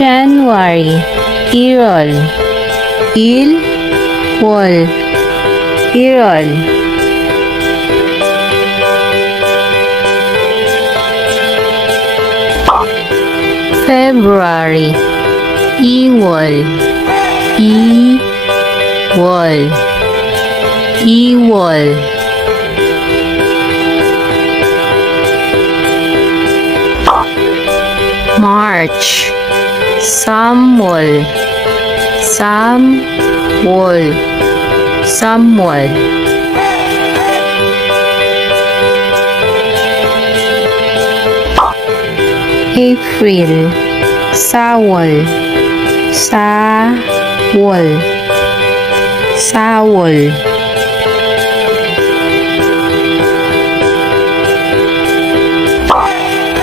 January 1월 1월 1월 February 2월 2월 2월 March 3월 3월 3월 April 4월 4월 4월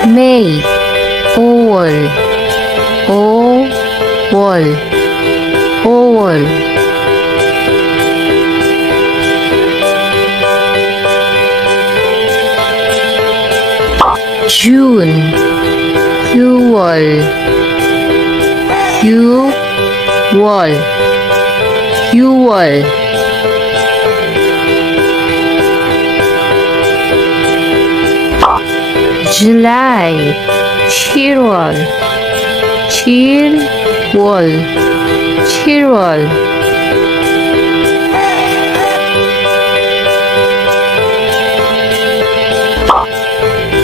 May 5월 5월 5월 June 6월 6월 6월 July 7월 7월 7월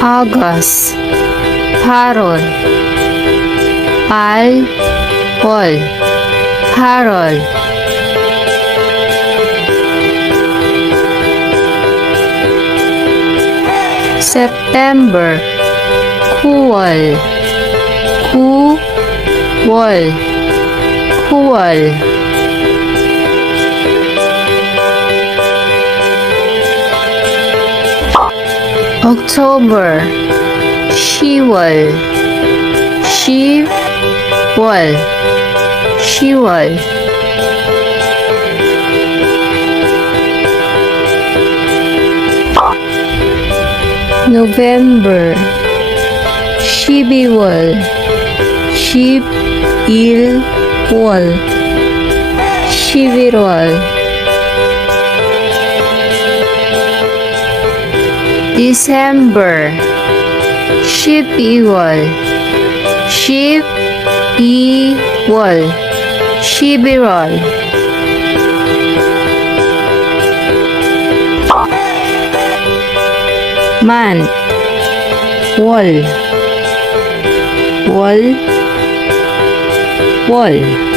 August 8월 8월 8월 September 9월 9월 9월 October 10월 10월 10월 November 12월 11월 11월 December 12월 12월 11월 month 월